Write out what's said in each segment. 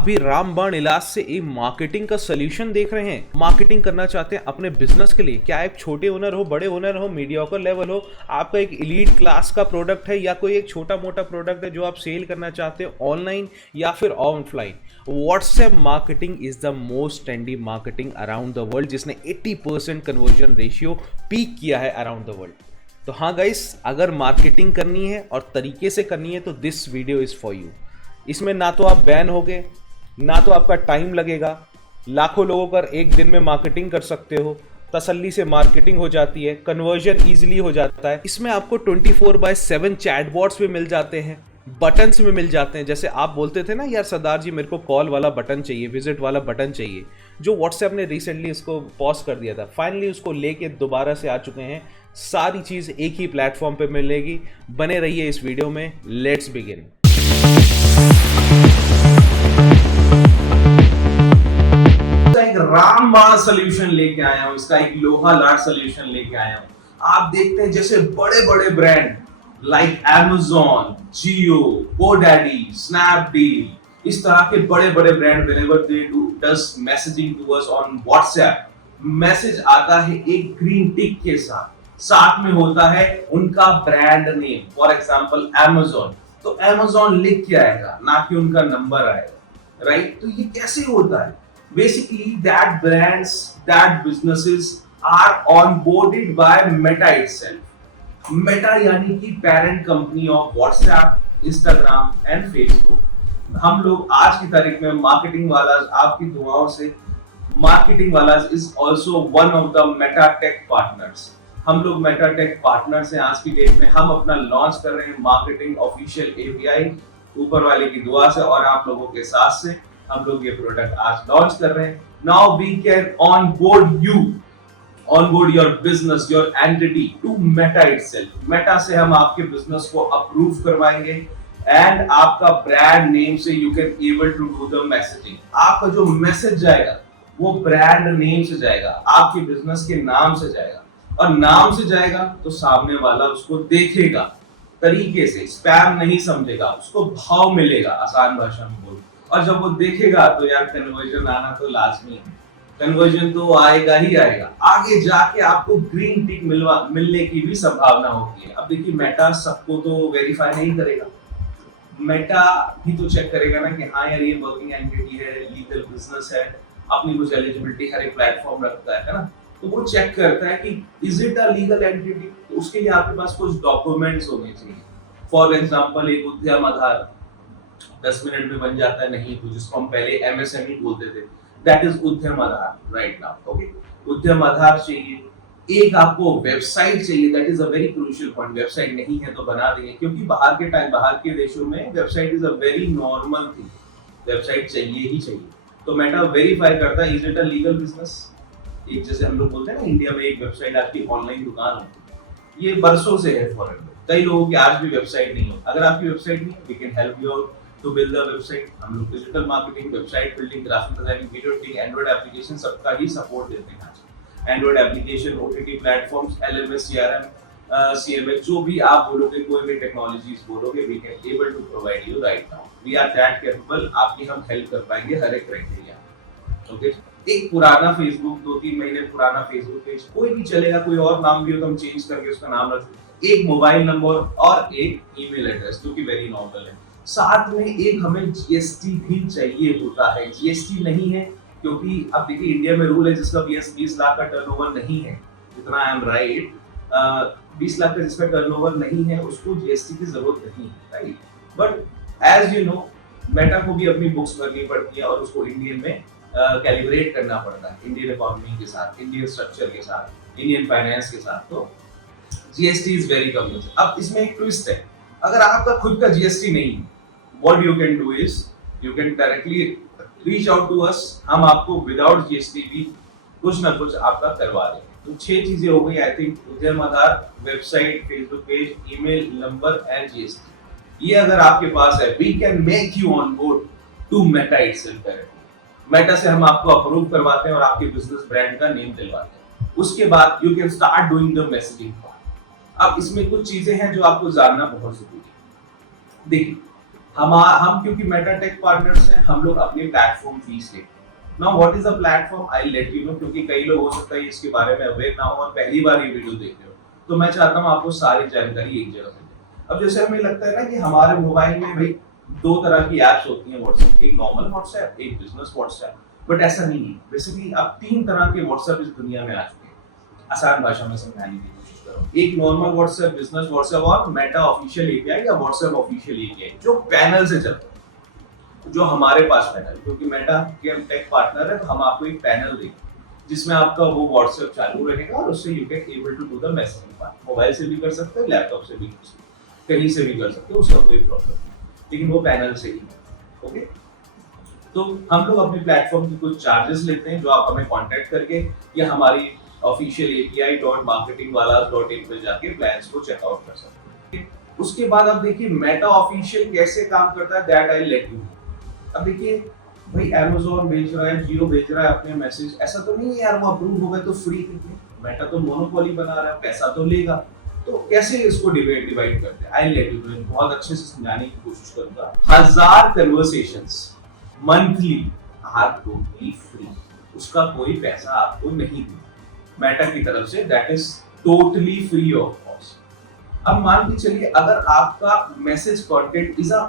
आप भी रामबाण इलाज से एक मार्केटिंग का सोल्यूशन देख रहे हैं, मार्केटिंग करना चाहते हैं अपने बिजनेस के लिए। क्या एक छोटे ओनर हो, बड़े ओनर हो, मीडियोकर लेवल हो, आपका एक एलीट क्लास का प्रोडक्ट है या कोई एक छोटा मोटा प्रोडक्ट है जो आप सेल करना चाहते हो ऑनलाइन या फिर offline, WhatsApp marketing is the most trendy marketing around the world, जिसने 80% कन्वर्जन रेशियो पीक किया है अराउंड द वर्ल्ड। तो हाँ गाइस, अगर मार्केटिंग करनी है और तरीके से करनी है तो this video is for you. इसमें ना तो आप बैन होगे, ना तो आपका टाइम लगेगा, लाखों लोगों का एक दिन में मार्केटिंग कर सकते हो, तसल्ली से मार्केटिंग हो जाती है, कन्वर्जन इजीली हो जाता है। इसमें आपको 24/7 चैटबॉट्स भी मिल जाते हैं, बटन्स में मिल जाते हैं। जैसे आप बोलते थे ना यार सरदार जी मेरे को कॉल वाला बटन चाहिए, विजिट वाला बटन चाहिए, जो व्हाट्सएप ने रिसेंटली इसको पॉज कर दिया था, फाइनली उसको लेके दोबारा से आ चुके हैं। सारी चीज़ एक ही प्लेटफॉर्म पे मिलेगी। बने रहिए इस वीडियो में। Let's begin. एक रामबाण सोल्यूशन लेके आया हूं, इसका एक लोहा लाट सोल्यूशन लेके आया हूं। आप देखते हैं जैसे बड़े बड़े ब्रांड लाइक Amazon, जियो, GoDaddy, Snapdeal, इस तरह के बड़े बड़े brand whenever they does messaging to us on WhatsApp, message आता है एक ग्रीन टिक के साथ में होता है उनका brand name. For example Amazon, तो Amazon लिख के आएगा, ना कि उनका नंबर आएगा, राइट? तो ये कैसे होता है? Basically, that brands, that businesses are onboarded by Meta itself. Meta यानी कि parent company of WhatsApp, Instagram and Facebook। हम लोग आज की तारीख में मार्केटिंग वाला, आपकी दुआओं से मार्केटिंग वाला is also one of the Meta Tech partners। हम लोग Meta Tech पार्टनर हैं आज की डेट में। हम अपना लॉन्च कर रहे हैं मार्केटिंग ऑफिशियल API ऊपर वाले की दुआ से और आप लोगों के साथ से हम लोग ये प्रोडक्ट आज लॉन्च कर रहे हैं। Now we can onboard your business, your entity to Meta itself. Meta से हम आपके बिजनेस को अप्रूव करवाएंगे एंड आपका ब्रांड नेम से you can able to do the messaging. आपका जो मैसेज जाएगा वो ब्रांड नेम से जाएगा, आपके बिजनेस के नाम से जाएगा, और नाम से जाएगा तो सामने वाला उसको देखेगा तरीके से, स्पैम नहीं समझेगा, उसको भाव मिलेगा, आसान भाषा में बोल। और जब वो देखेगा तो यार कन्वर्जन आना तो लाजमी है, कन्वर्जन तो आएगा ही आएगा। आगे जाके आपको ग्रीन टिक मिलने की भी संभावना होती है। अब देखिए मेटा सबको तो वेरीफाई नहीं करेगा, मेटा भी तो चेक करेगा ना कि हाँ यार ये वर्किंग एंटिटी है, लीगल बिजनेस है, अपनी कुछ एलिजिबिलिटी हर एक प्लेटफॉर्म रखता है ना, तो वो चेक करता है कि is it a legal entity. तो उसके लिए आपके पास कुछ डॉक्यूमेंट्स होने चाहिए। फॉर एग्जांपल एक उद्यम आधार 10 मिनट में बन जाता है, नहीं तो जिसको हम पहले MSME बोलते थे, दैट इज उद्यम आधार राइट नाउ। ओके, उद्यम आधार चाहिए। एक आपको वेबसाइट चाहिए, that is a very crucial point. Website नहीं है तो बना देंगे, क्योंकि बाहर के देशों में website is a very normal thing, website चाहिए ही चाहिए। तो मेटा वेरीफाई करता है is it a legal business. एक जैसे हम लोग बोलते हैं ना इंडिया में एक वेबसाइट आपकी ऑनलाइन दुकान होती है, ये बरसों से है फॉरेन में, कई लोगों की आज भी वेबसाइट नहीं हो। अगर आपकी वेबसाइट नहीं है, we can help you out to build the website. हम लोग digital marketing, website building, graphic designing, video editing, android application सबका ही सपोर्ट देते हैं आज। Android application, OTT platforms, LMS, CRM, CMS, जो भी आप बोलोगे, कोई भी टेक्नोलॉजीज बोलोगे, we can able to provide you right now. We are that capable, आपकी हम हेल्प कर पाएंगे हर एक क्राइटेरिया। ओके, एक पुराना फेसबुक, 2-3 महीने पुराना फेसबुक पेज कोई भी चलेगा, कोई और नाम भी हो तो हम चेंज करके उसका नाम रख सकते, एक मोबाइल नंबर और एक ईमेल एड्रेस, जो कि वेरी नॉर्मल है। साथ में एक हमें GST भी चाहिए होता है। GST नहीं है क्योंकि अब देखिए इंडिया में रूल है जिसका 20 लाख का टर्नओवर नहीं है, जितना आई एम राइट, 20 लाख का जिसका टर्नओवर नहीं है उसको GST की जरूरत नहीं है, right? But as you know, Meta को भी अपनी बुक्स भरनी पड़ती है और उसको इंडियन में कैलिब्रेट करना पड़ता है, इंडियन इकोनॉमी के साथ, इंडियन स्ट्रक्चर के साथ, इंडियन फाइनेंस के साथ। तो GST इज वेरी कॉमन। अब इसमें एक ट्विस्ट है, अगर आपका खुद का GST नहीं है, what you can do is you can directly reach out to us. हम आपको विदाउट GST भी कुछ ना कुछ आपका करवा देंगे। तो 6 चीजें हो गई I think, Udyam Aadhaar, website, Facebook page, email number and GST। ये अगर आपके पास है, we can make you on board to Meta itself directly. Meta से हम आपको अप्रूव करवाते हैं और आपके बिजनेस ब्रांड का नेम दिलवाते हैं। उसके बाद you can start doing the messaging part. अब इसमें कुछ चीजें हैं जो आपको जानना बहुत जरूरी है। देखिए, हम क्योंकि मेटा टेक पार्टनर्स हैं, हम लोग अपनी प्लेटफॉर्म फीस लेते हैं। Now what is a platform, I let you know, क्योंकि कई लोग हो सकता है इसके बारे में अवेयर ना हो और पहली बार ये वीडियो देख रहे हो, तो मैं चाहता हूँ आपको सारी जानकारी एक जगह पे दें। अब जैसे हमें लगता है ना कि हमारे मोबाइल में भाई दो तरह की एप्स होती हैं व्हाट्सएप, एक नॉर्मल व्हाट्सएप, एक बिजनेस व्हाट्सएप, बट ऐसा नहीं है। बेसिकली अब तीन तरह के व्हाट्सएप इस दुनिया में आ चुके हैं। आसान भाषा में समझाने की कोशिश करो, एक नॉर्मल व्हाट्सएप, बिजनेस व्हाट्सएप और मेटा ऑफिशियल एपीआई या व्हाट्सएप ऑफिशियल एपीआई जो पैनल से चलता है, जो हमारे पास पैनल, क्योंकि मेटा के हम टेक पार्टनर है तो हम आपको एक पैनल देंगे जिसमें आपका वो व्हाट्सएप चालू रहेगा और उससे you can able to do the messaging part. Mobile से भी कर सकते हो, लैपटॉप से भी कर सकते हो, कहीं से भी कर सकते हो, उसका कोई प्रॉब्लम नहीं, लेकिन वो पैनल से ही। ओके, तो हम लोग अपने प्लेटफॉर्म की कुछ चार्जेस लेते हैं जो आप हमें कांटेक्ट करके या हमारी ऑफिशियल api.marketingwalas.in पे जाके प्लान्स को चेकआउट कर सकते हैं। उसके बाद अब देखिए मेटा ऑफिशियल कैसे काम करता है, दैट आई लेट यू। अब देखिए भाई Amazon भेज रहा है, जियो भेज रहा है अपने मैसेज, ऐसा तो नहीं है यार वो अप्रूव हो गए तो फ्री। मेटा तो मोनोपोली बना रहा है, पैसा तो लेगा, तो कैसे इसको डिवाइड करते हैं, आई लेट यू, बहुत अच्छे से समझाने की कोशिश करूंगा। 1000 conversations monthly are totally free, उसका कोई पैसा आपको नहीं देना मेटा की तरफ से, that is totally free of cost. अब मान के चलिए अगर आपका message content is a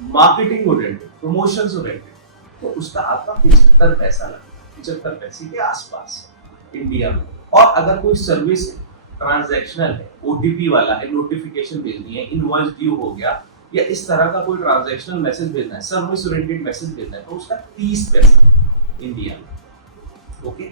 marketing oriented, promotions oriented, तो उसका आपका 75 पैसा लगेगा, 75 पैसे के आसपास इंडिया में। और अगर कोई सर्विस ट्रांजैक्शनल है, ओटीपी वाला है, नोटिफिकेशन भेजनी है, इनवॉइस ड्यू हो गया या इस तरह का कोई ट्रांजैक्शनल मैसेज भेजना है, सर्विस ओरिएंटेड मैसेज भेजना है, तो उसका 30 पैसा इंडिया में। ओके,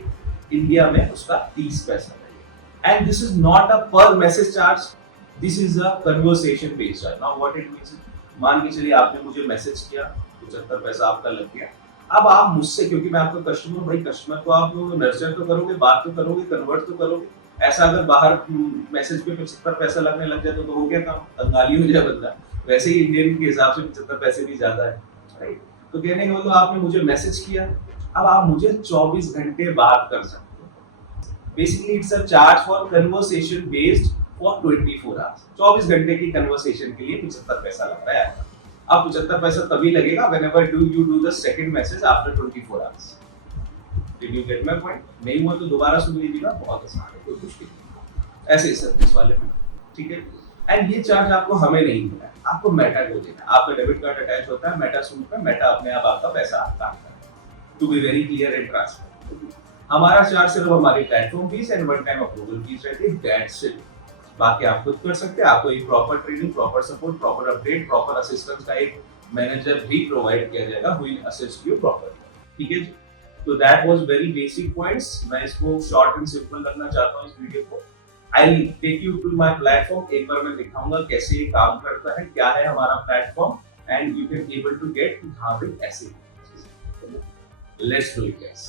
इंडिया में उसका 30 पैसा लगेगा। And this is not a per message charge, this is a conversation based charge. Now what it means, मान के चलिए आपने मुझे मैसेज किया, 75 पैसा आपका लग गया। अब आप मुझसे, क्योंकि मैं आपका कस्टमर, भाई कस्टमर को आप नर्चर तो करोगे, बात तो करोगे, कन्वर्ट तो करोगे, ऐसा अगर बाहर मैसेज पे 75 पैसा लगने लग जाए तो हो गया काम, कंगाली हो जाए बंदा। वैसे ही इंडियन के हिसाब से 75 पैसे भी ज्यादा है, राइट। तो कहने का मतलब आपने मुझे मैसेज किया, अब आप मुझे 24 घंटे बात कर सकते हो। Basically it's a charge for conversation based for 24 hours. 24 घंटे की कन्वर्सेशन के लिए 75 पैसा लग रहा है। अब 75 पैसा तभी लगेगा whenever you do the second message after 24 hours. Did you get my point? नहीं हुआ तो दोबारा सुन लीजिएगा, बहुत आसान है, कोई मुश्किल नहीं। ऐसे ही सर्विस वाले में, ठीक है। एंड ये चार्ज आपको हमें नहीं देना है, आपको मेटा को देना है। आपका डेबिट कार्ड अटैच होता है मेटा सूट पे, मेटा अपने आप आपका पैसा काट करता है। To be very clear and transparent, हमारा चार्ज सिर्फ हमारी platform fees and one time approval fees रहती है, दैट्स इट। बाकी आप खुद कर सकते हैं। आपको एक proper training, proper support, proper update, proper assistance का एक मैनेजर भी प्रोवाइड किया जाएगा, who will assist you properly, ठीक है जी। तो that was very basic points. मैं इसको शॉर्ट एंड सिंपल रखना चाहता हूं इस वीडियो को। I will take you to my platform, एक बार मैं दिखाऊंगा कैसे ये काम करता है, क्या है हमारा platform, and you can able to get how it ऐसे। Let's do it guys.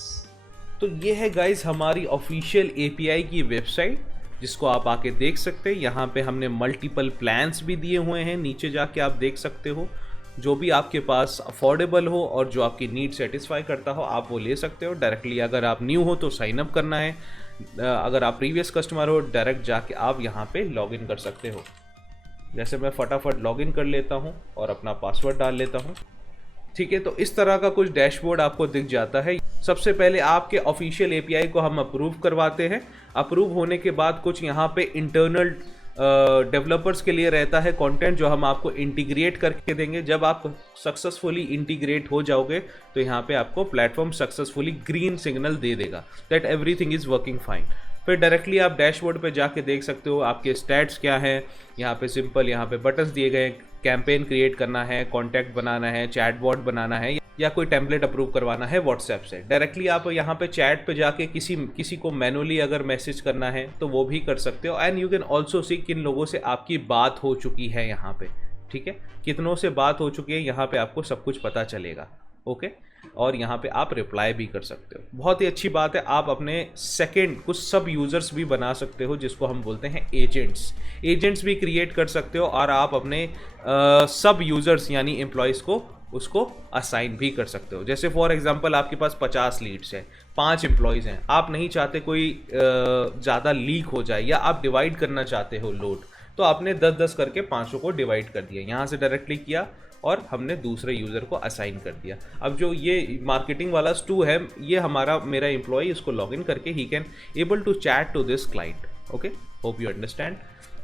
तो ये है गाइस हमारी ऑफिशियल एपीआई की वेबसाइट, जिसको आप आके देख सकते हैं। यहाँ पे हमने मल्टीपल प्लान्स भी दिए हुए हैं, नीचे जाके आप देख सकते हो। जो भी आपके पास अफोर्डेबल हो और जो आपकी नीड सेटिस्फाई करता हो आप वो ले सकते हो डायरेक्टली। अगर आप न्यू हो तो साइन अप करना है, अगर आप प्रीवियस कस्टमर हो डायरेक्ट जाके आप यहाँ पे लॉगिन कर सकते हो। जैसे मैं फटाफट लॉगिन कर लेता हूँ और अपना पासवर्ड डाल लेता हूँ, ठीक है। तो इस तरह का कुछ डैशबोर्ड आपको दिख जाता है। सबसे पहले आपके ऑफिशियल एपीआई को हम अप्रूव करवाते हैं। अप्रूव होने के बाद कुछ यहाँ पे इंटरनल डेवलपर्स के लिए रहता है कंटेंट, जो हम आपको इंटीग्रेट करके देंगे। जब आप सक्सेसफुली इंटीग्रेट हो जाओगे तो यहाँ पे आपको प्लेटफॉर्म सक्सेसफुली ग्रीन सिग्नल दे देगा that everything is working fine. फिर डायरेक्टली आप डैशबोर्ड पे जाके देख सकते हो आपके स्टैट्स क्या हैं। यहाँ पे सिंपल यहाँ पे बटन्स दिए गए, कैंपेन क्रिएट करना है, कॉन्टैक्ट बनाना है, चैटबॉट बनाना है, या कोई टेम्पलेट अप्रूव करवाना है व्हाट्सएप से। डायरेक्टली आप यहाँ पे चैट पे जाके किसी को मैनुअली अगर मैसेज करना है तो वो भी कर सकते हो। एंड यू कैन ऑल्सो सी किन लोगों से आपकी बात हो चुकी है यहाँ पे, ठीक है, कितनों से बात हो चुकी है यहाँ पे आपको सब कुछ पता चलेगा। ओके, और यहाँ पे आप रिप्लाई भी कर सकते हो। बहुत ही अच्छी बात है, आप अपने सेकंड कुछ सब यूज़र्स भी बना सकते हो, जिसको हम बोलते हैं एजेंट्स भी क्रिएट कर सकते हो, और आप अपने सब यूज़र्स यानी एम्प्लॉयज़ को उसको असाइन भी कर सकते हो। जैसे फॉर एग्जांपल आपके पास 50 लीड्स हैं, 5 एम्प्लॉयज़ हैं, आप नहीं चाहते कोई ज़्यादा लीक हो जाए, या आप डिवाइड करना चाहते हो लोड, तो आपने 10-10 करके 500 को डिवाइड कर दिया। यहाँ से डायरेक्टली किया और हमने दूसरे यूज़र को असाइन कर दिया। अब जो ये मार्केटिंग वाला स्टू है, ये मेरा एम्प्लॉय इसको लॉगिन करके ही can able to chat to this client. Okay, hope you understand.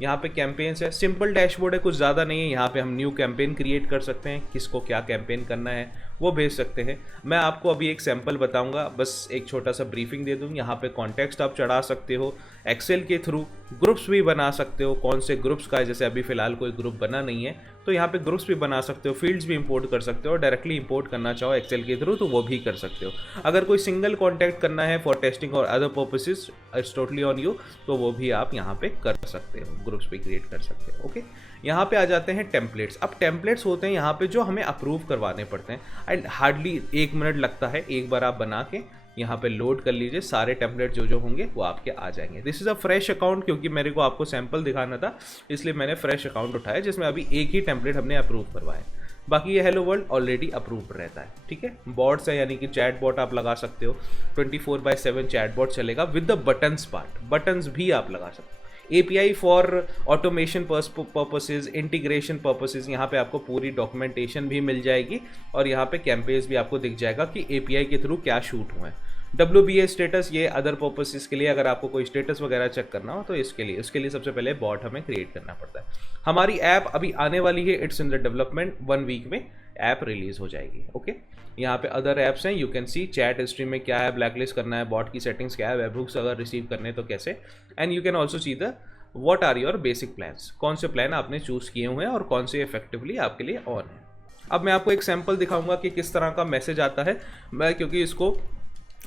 यहाँ पे कैंपेन्स है, सिंपल डैशबोर्ड है, कुछ ज़्यादा नहीं है। यहाँ पे हम न्यू कैंपेन क्रिएट कर सकते हैं, किसको क्या कैंपेन करना है वो भेज सकते हैं। मैं आपको अभी एक सैंपल बताऊंगा, बस एक छोटा सा ब्रीफिंग दे दूँ। यहाँ पे कॉन्टेक्स्ट आप चढ़ा सकते हो, एक्सेल के थ्रू ग्रुप्स भी बना सकते हो। कौन से ग्रुप्स का है, जैसे अभी फिलहाल कोई ग्रुप बना नहीं है तो यहाँ पे ग्रुप्स भी बना सकते हो, फील्ड्स भी इंपोर्ट कर सकते हो, और डायरेक्टली इंपोर्ट करना चाहो एक्सेल के थ्रू तो वो भी कर सकते हो। अगर कोई सिंगल कॉन्टैक्ट करना है फॉर टेस्टिंग और other purposes, it's totally on you, तो वो भी आप यहाँ पे कर सकते हो, ग्रुप्स भी क्रिएट कर सकते हो। ओके, यहाँ पे आ जाते हैं टेम्पलेट्स। अब टेम्पलेट्स होते हैं यहाँ पे जो हमें अप्रूव करवाने पड़ते हैं, एंड हार्डली 1 मिनट लगता है। एक बार आप बना के यहाँ पे लोड कर लीजिए, सारे टेम्पलेट जो होंगे वो आपके आ जाएंगे। This is a fresh account, क्योंकि मेरे को आपको सैंपल दिखाना था इसलिए मैंने फ्रेश अकाउंट उठाया, जिसमें अभी एक ही टेम्पलेट हमने अप्रूव करवाया। बाकी ये हेलो वर्ल्ड ऑलरेडी अप्रूव्ड रहता है। ठीक है, बॉट्स है, यानी कि चैट बॉट आप लगा सकते हो, 24/7 चैट बॉट चलेगा with the buttons part. Buttons भी आप लगा सकते हो। API for automation purposes, integration purposes, यहाँ पे आपको पूरी डॉक्यूमेंटेशन भी मिल जाएगी, और यहाँ पे कैंपेन्स भी आपको दिख जाएगा कि API के थ्रू क्या शूट हुए हैं। WBA स्टेटस, ये अदर पर्पसेस के लिए, अगर आपको कोई स्टेटस वगैरह चेक करना हो तो उसके लिए सबसे पहले बॉट हमें क्रिएट करना पड़ता है। हमारी ऐप अभी आने वाली है, it's in the development, 1 week में ऐप रिलीज हो जाएगी। ओके, यहाँ पे अदर ऐप्स हैं, you can see chat history में क्या है, ब्लैकलिस्ट करना है, बॉट की सेटिंग्स क्या है, वेबहुक्स अगर रिसीव करने तो कैसे, and you can also see the what are your basic plans, कौन से प्लान आपने चूज़ किए हुए हैं और कौन से इफेक्टिवली आपके लिए ऑन है। अब मैं आपको एक सैम्पल दिखाऊंगा कि किस तरह का मैसेज आता है, मैं क्योंकि इसको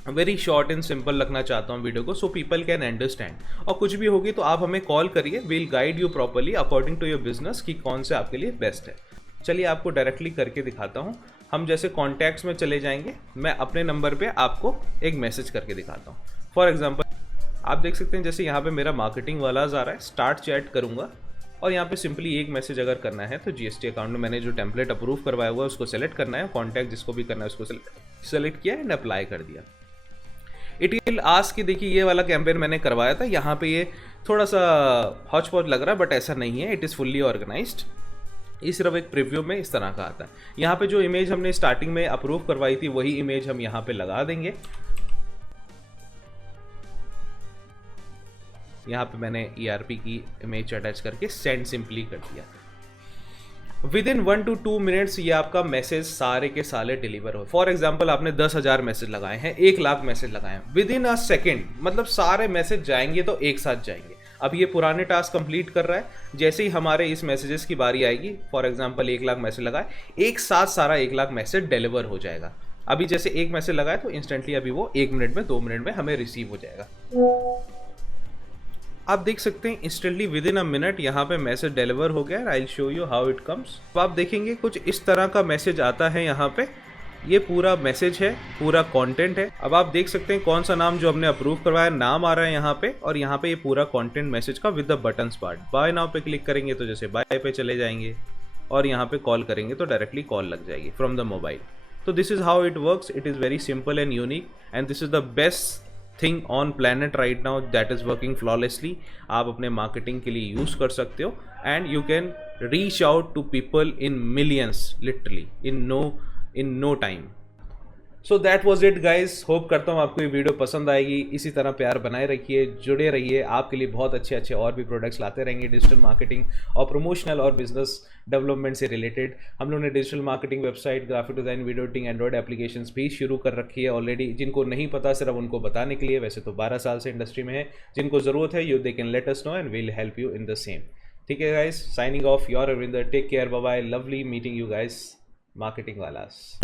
वेरी शॉर्ट एंड सिंपल रखना चाहता हूँ वीडियो को, सो पीपल कैन अंडरस्टैंड। और कुछ भी होगी तो आप हमें कॉल करिए, we'll guide you properly according to your business कि कौन से आपके लिए बेस्ट है। चलिए आपको डायरेक्टली करके दिखाता हूँ। हम जैसे कॉन्टैक्ट्स में चले जाएंगे, मैं अपने नंबर पे आपको एक मैसेज करके दिखाता हूँ। फॉर एग्जांपल आप देख सकते हैं, जैसे यहाँ पे मेरा मार्केटिंग वाला आ रहा है, स्टार्ट चैट करूँगा, और यहाँ पे सिंपली एक मैसेज अगर करना है तो GST अकाउंट में मैंने जो टेम्पलेट अप्रूव करवाया हुआ है उसको सेलेक्ट करना है, कॉन्टैक्ट जिसको भी करना है उसको सेलेक्ट किया एंड अप्लाई कर दिया। इट विल आस्क कि देखिए ये वाला कैंपेन मैंने करवाया था, यहाँ पे ये थोड़ा सा हॉच पॉच लग रहा है, बट ऐसा नहीं है, इट इज़ फुल्ली ऑर्गेनाइज्ड। ये सिर्फ एक प्रीव्यू में इस तरह का आता है। यहाँ पे जो इमेज हमने स्टार्टिंग में अप्रूव करवाई थी वही इमेज हम यहाँ पे लगा देंगे। यहाँ पे मैंने ERP की इमेज अटैच करके सेंड सिंपली कर दिया। विद इन 1 to 2 मिनट्स ये आपका मैसेज सारे के सारे डिलीवर हो। फॉर एग्जाम्पल आपने 10,000 मैसेज लगाए हैं, 1 लाख मैसेज लगाए हैं, विद इन अ सेकेंड, मतलब सारे मैसेज जाएंगे तो एक साथ जाएंगे। अब ये पुराने टास्क कंप्लीट कर रहा है, जैसे ही हमारे इस मैसेजेस की बारी आएगी, फॉर एग्जाम्पल 1 लाख मैसेज लगाए, एक साथ सारा 1 लाख मैसेज डिलीवर हो जाएगा। अभी जैसे एक मैसेज लगाए तो इंस्टेंटली अभी वो 1 मिनट में 2 मिनट में हमें रिसीव हो जाएगा। आप देख सकते हैं instantly with in a minute यहाँ पे मैसेज डिलीवर हो गया। I will show you how it comes. तो आप देखेंगे कुछ इस तरह का मैसेज आता है यहाँ पे, ये पूरा मैसेज है, पूरा कंटेंट है। अब आप देख सकते हैं कौन सा नाम जो हमने अप्रूव करवाया, नाम आ रहा है यहाँ पे, और यहाँ पे ये पूरा कंटेंट मैसेज का with the buttons part. Buy now पे क्लिक करेंगे तो जैसे बाय पे चले जाएंगे, और यहाँ पे कॉल करेंगे तो डायरेक्टली कॉल लग जाएगी फ्रॉम द मोबाइल। तो this is how it works. It is very simple and unique, and this is the best thing on planet right now that is working flawlessly. आप अपने marketing के लिए use कर सकते हो, and you can reach out to people in millions literally in no time. So that was it guys. Hope करता हूँ आपको ये वीडियो पसंद आएगी। इसी तरह प्यार बनाए रखिए, जुड़े रहिए, आपके लिए बहुत अच्छे और भी प्रोडक्ट्स लाते रहेंगे डिजिटल मार्केटिंग और प्रमोशनल और बिजनेस डेवलपमेंट से रिलेटेड। हम लोगों ने digital marketing, website, graphic design, video editing, Android applications भी शुरू कर रखी है ऑलरेडी। जिनको नहीं पता सिर्फ उनको बताने के लिए, वैसे तो 12 साल से इंडस्ट्री में है। जिनको ज़रूरत है they can let us know and we will help you in the same. ठीक है guys, signing off, your Arvinder, take care, bye bye, lovely meeting you guys, marketing वालास।